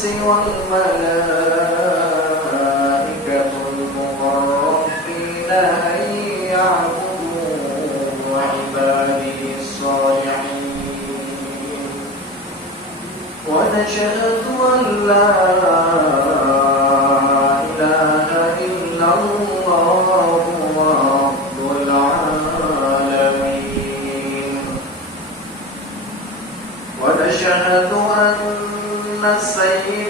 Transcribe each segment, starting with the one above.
والإنس والملائكة المقربين أن يعبدوا عباده الصالحين. ونشهد أن لا أشهد أن سيد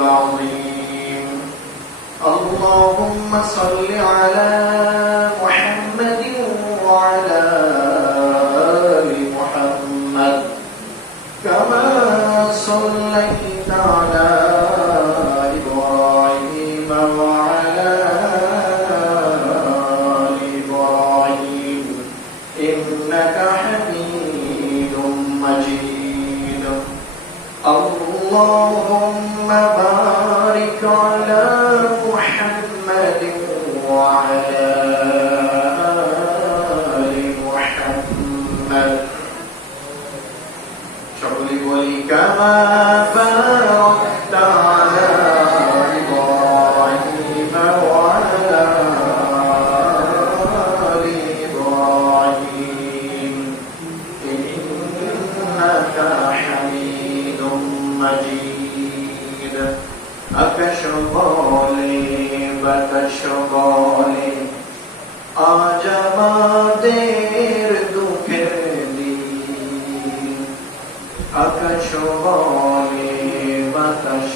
العظيم اللهم صل على اللهم بارك على مجيد আকাশ বলে বাতাস বলে আজ আমাদের দুঃখের দিন আকাশ বলে বাতাস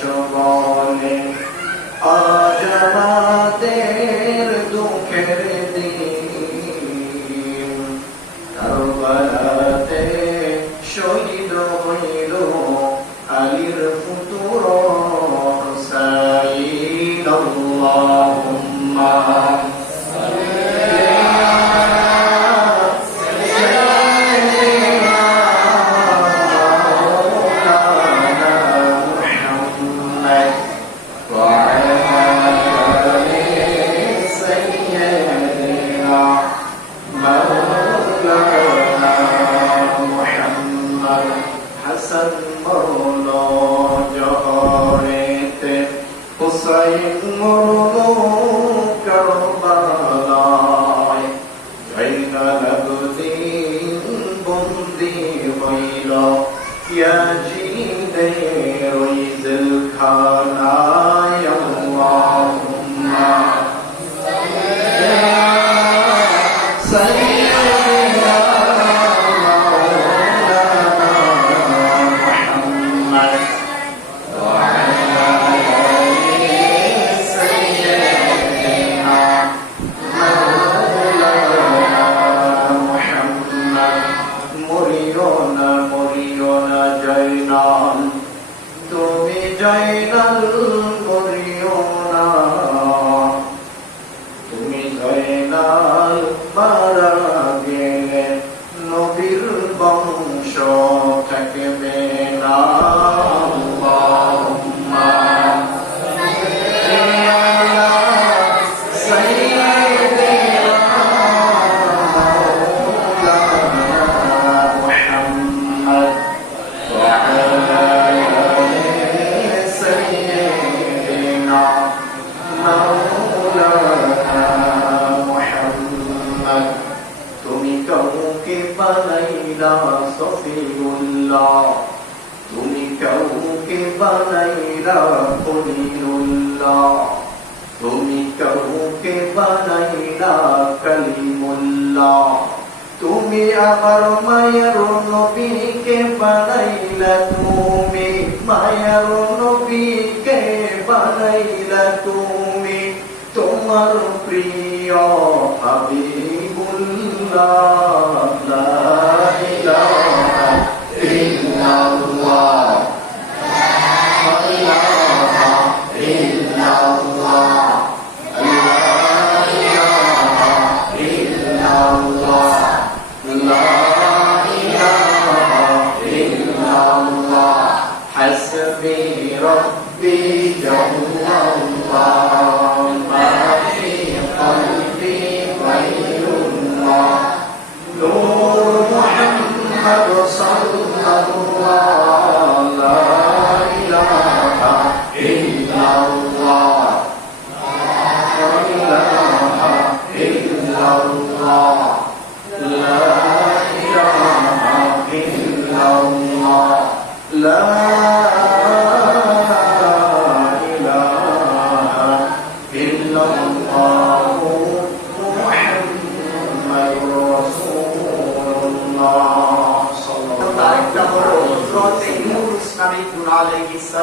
ويأمر ليلى صفي الله তুমি كوكب ليلى قليل তুমি كوكب ليلى كليم তুমি আমার মায়ের নবীকে বানাইলা তুমি। মায়ের নবীকে বানাইলা তুমি। তোমার প্রিয় হাবিবুল্লাহ।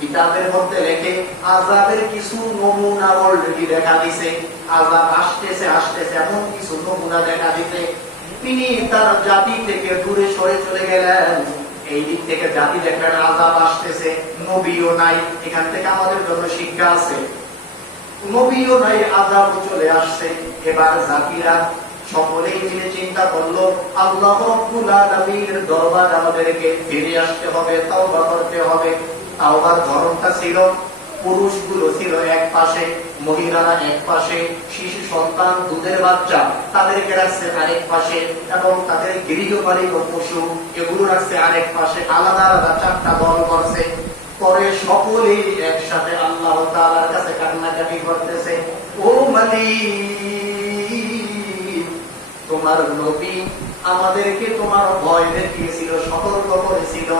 কিতাবের মধ্যে লেখে আজাবের কিছু নমুনা অলরেডি দেখা দিছে। আজাব আসতেছে আসতেছে, এমন কিছু নমুনা দেখা দিছে। তিনি তার জাতি থেকে দূরে সরে চলে গেলেন। এই দিক থেকে জাতি দেখলেন আজাব আসতেছে। নবীও নাই, এখান থেকে আমাদের জন্য শিক্ষা আছে। নবীও নাই আজাব চলে আসছে। এবার জাতিরা সকলেই মিলে চিন্তা করল, আল্লাহ দরবার আমাদেরকে ফিরে আসতে হবে, তওবা করতে হবে। ধরনটা ছিল ছিল এক পাশে, মহিলারা এক পাশে, শিশু, সন্তান, দুধের বাচ্চা, তাদেরকে রাখছে আরেক পাশে এবং তাদের গৃহপালিত পশু, এগুলো রাখছে আরেক পাশে, আলাদা আলাদা চারটা দল করছে। পরে সকলেই একসাথে আল্লাহ তাআলার কাছে কান্নাকাটি করতেছে, ও মালিক তোমার নবী আমাদেরকে তোমার ভয় দেখিয়েছিল, সতর্ক করেছিল।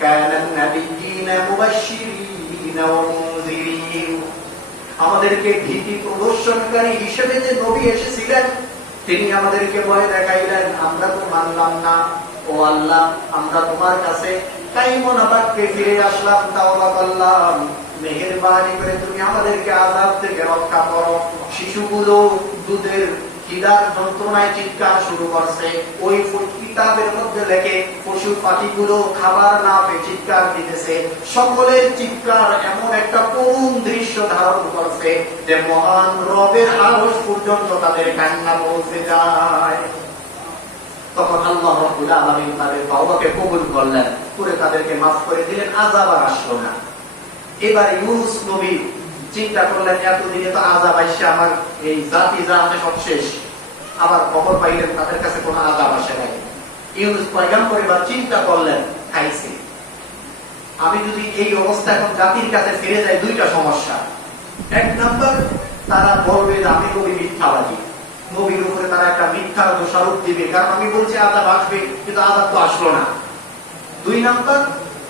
كان النبيين مبشرين ومنذرين আমাদেরকে ভীতি প্রদর্শনকারী হিসেবে যে নবী এসেছিলেন তিনি আমাদেরকে ভয় দেখাইলেন আমরা তো মানলাম না ও আল্লাহ আমরা তোমার কাছে কাইমন আবাদকে ফিরে আসলাম তাওবা করলাম মেহেরবানি করে তুমি আমাদেরকে আযাব থেকে রক্ষা করো শিশুগুলো দুধের খিদার যন্ত্রণায় চিৎকার শুরু করছে। ওই কিতাবের মধ্যে লেখে পশু পাখিগুলো খাবার না পেয়ে চিৎকার দিতেছে। সকলের চিৎকার এমন একটা করুণ দৃশ্য ধারণ করছে যে মহান রবের আরশ পর্যন্ত তাদের কান্না পৌঁছে যায়। তখন আল্লাহ রব্বুল আলামিন তাদের তওবাকে কবুল করলেন। করে তাদেরকে মাফ করে দিলেন আযাব আর আসলো না। এবার ইউনুস নবী চিন্তা করলেন, এতদিনে তো আযাব আইসে আমার এই জাতি যা আছে সব শেষ। আবার খবর পাইলেন, তাদের কাছে কোনো আযাব আসে নাই। ইউনুস পয়গাম্বর এবার চিন্তা করলেন, খাইছে। আমি যদি এই অবস্থা এখন জাতির কাছে ফিরে যাই, দুইটা সমস্যা। এক নাম্বার, তারা বলবে যে আমি নবী মিথ্যাবাদী। নবীর উপরে তারা একটা মিথ্যা দোষারোপ দিবে। কারণ আমি বলছি আজাব আসবে, কিন্তু আজাব তো আসলো না। দুই নাম্বার,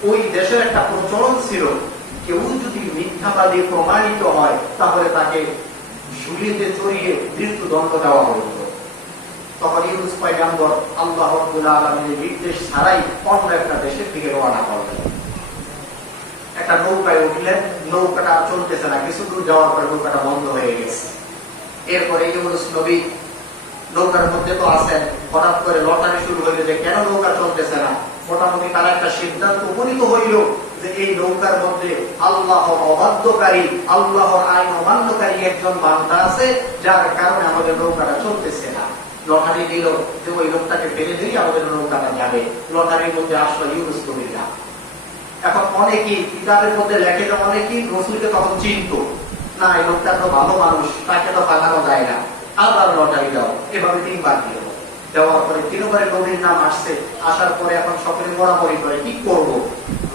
ওই দেশের একটা প্রচলন ছিল কেউ যদি মিথ্যাবাদী প্রমাণিত হয়, তাহলে তাকে ঝুলিতে চড়িয়ে মৃত্যুদণ্ড দেওয়া হতো তখন ইউনুস পয়গাম্বর আল্লাহ নির্দেশ ছাড়াই অন্য একটা দেশের দিকে রওনা করলেন। একটা নৌকায় উঠলেন, নৌকাটা চলতেছে না, কিছু দূর যাওয়ার পরে নৌকাটা বন্ধ হয়ে গেছে। এরপরে ইউনুস নবী নৌকার মধ্যে তো আছেন, হঠাৎ করে লটারি শুরু হইল যে কেন নৌকা চলতেছে না? মোটামুটি তারা একটা সিদ্ধান্ত উপনীত হইল। যে এই নৌকার মধ্যে আল্লাহর অবাধ্যকারী, আল্লাহর আইন অমান্যকারী একজন বান্দা আছে, যার কারণে আমাদের নৌকাটা চলতেছে না। লটারি দিল যে ওই লোকটাকে ফেলে দিই আমাদের নৌকাটা যাবে। লটারির মধ্যে আসলো নবীর নাম এখন অনেকেই, কিতাবের মধ্যে লেখে যে অনেকেই রসুলকে তখন চিনত। না, এই লোকটা তো ভালো মানুষ, তাকে তো ফাঁকানো যায় না। আবার পার দিল দেওয়ার পরে তিনবারে নবীর নাম আসছে, আসার পরে এখন সকলে মরামরি করে কি করব?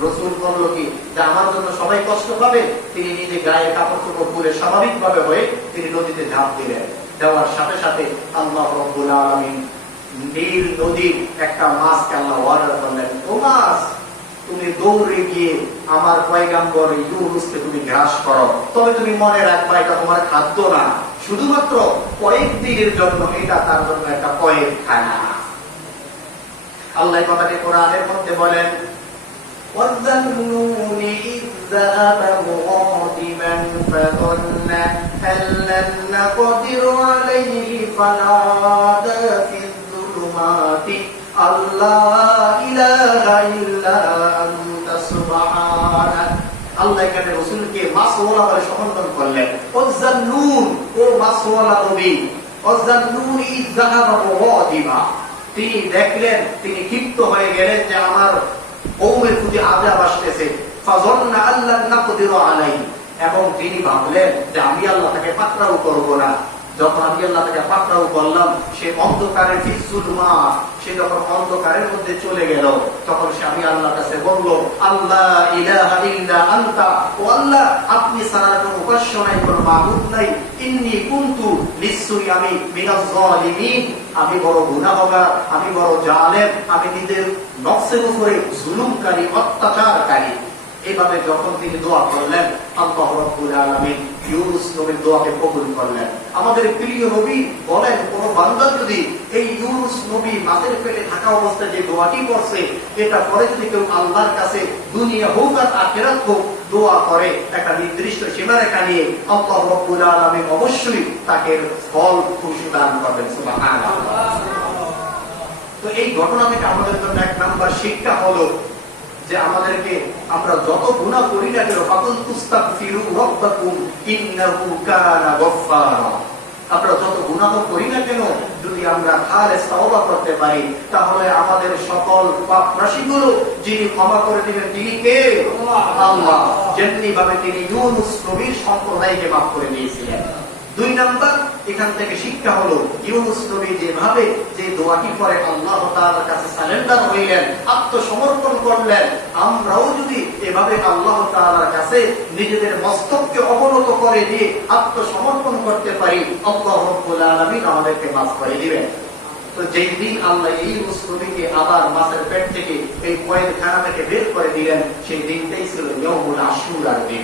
রসুল বলল কি, যে আমার জন্য সবাই কষ্ট পাবে, তিনি নিজে গায়ে কাপড় চোপড় খুলে স্বাভাবিক ভাবে হয়ে তিনি নদীতে ঝাঁপ দিলেন। দেওয়ার সাথে সাথে আল্লাহ রব্বুল আলমিন নীল নদীর একটা মাছকে আল্লাহ অর্ডার করলেন, ও মাছ, তুমি দৌড়ে গিয়ে আমার পয়গাম্বর ইউনুসকে তুমি গ্রাস করো তবে তুমি মনে রাখবা, এটা তোমার খাদ্য না। শুধুমাত্র কয়েক দিনের জন্য এটা তার জন্য একটা কয়েক খানা আল্লাহ এই কথাটি কোরআনের মধ্যে বলেন وَالظَّنُّونِ إِذ ذَهَبَ مُغَاضِبًا فَظَنَّ أَن لَّن نَّقْدِرَ عَلَيْهِ فَنَادَىٰ فِي الظُّلُمَاتِ أَن لَّا إِلَٰهَ إِلَّا أَنتَ سُبْحَانَكَ আল্লাহ এখানে রসুলকে মাসওয়ালা বলে সমর্থন করলেন। ও মাসওয়ালা তিনি দেখলেন, তিনি ক্ষিপ্ত হয়ে গেলেন যে আমার কৌমের প্রতি আজাব আসতেছে। আল্লাহ এবং তিনি ভাবলেন যে আমি আল্লাহ তাকে পাত্রাও করব না। যখন আমি আল্লাহ তাকে পাকড়াও করলাম, সে অন্ধকারের ফিসুলমা সে যখন অন্ধকারের মধ্যে চলে গেল, তখন সে আমি আল্লাহর কাছে বলল আল্লাহ ইলাহা ইল্লা আনতা, ও আল্লাহ, আপনি ছাড়া কোনো উপাস্য নাই, কোনো নাই। ইন্নী নিশ্চয়ই আমি আমি বড় গুনাহগার, আমি বড় জালেম, আমি নিজের নফসের উপরে জুলুমকারী, অত্যাচারকারী। এইভাবে যখন তিনি দোয়া করলেন, আল্লাহ রাব্বুল দোয়াকে কবুল করলেন। আমাদের প্রিয় নবী বলেন, কোন বান্দা যদি এই ইউনুস নবী থাকা অবস্থায় যে দোয়াটি করছে, এটা পরে যদি কেউ আল্লাহর কাছে দুনিয়া হোক আর আখেরাত হোক, দোয়া করে, একটা নির্দিষ্ট সীমারেখা নিয়ে রাব্বুল অবশ্যই তাকে ফল খুশি দান করবেন তো এই ঘটনা থেকে আমাদের জন্য এক নাম্বার শিক্ষা হলো যে আমাদেরকে আমরা যত গুণা করি না কেন ফাকুল তুস্তাক ফিরু রব্বাকুম ইন্নাহু কানা গফফারা। আমরা যত গুনাহ করি না কেন যদি আমরা খালেস তওবা করতে পারি তাহলে আমাদের সকল পাপ রাশিগুলো যিনি ক্ষমা করে দিবেন তিনি কে? আল্লাহ। যেমনি ভাবে তিনি ইউনুস নবীর সম্প্রদায়কে মাফ করে দিয়েছিলেন। দুই নাম্বার, এখান থেকে শিক্ষা হলো ইউনুস নবী যেভাবে যে দোয়াটি করে, আল্লাহ তাআলার কাছে সারেন্ডার হইলেন, আত্মসমর্পণ করলেন, আমরাও যদি এভাবে আল্লাহ তাআলার কাছে নিজেদের মস্তককে অবনত করে দিয়ে আত্মসমর্পণ করতে পারি, আল্লাহ আলামিন আমাদেরকে মাফ করে দিবেন। তো যেই দিন আল্লাহ এই মুসলিমকে আবার মাছের পেট থেকে এই খানা থেকে বের করে দিলেন, সেই দিনটাই ছিল ইয়মুল আশুরার দিন।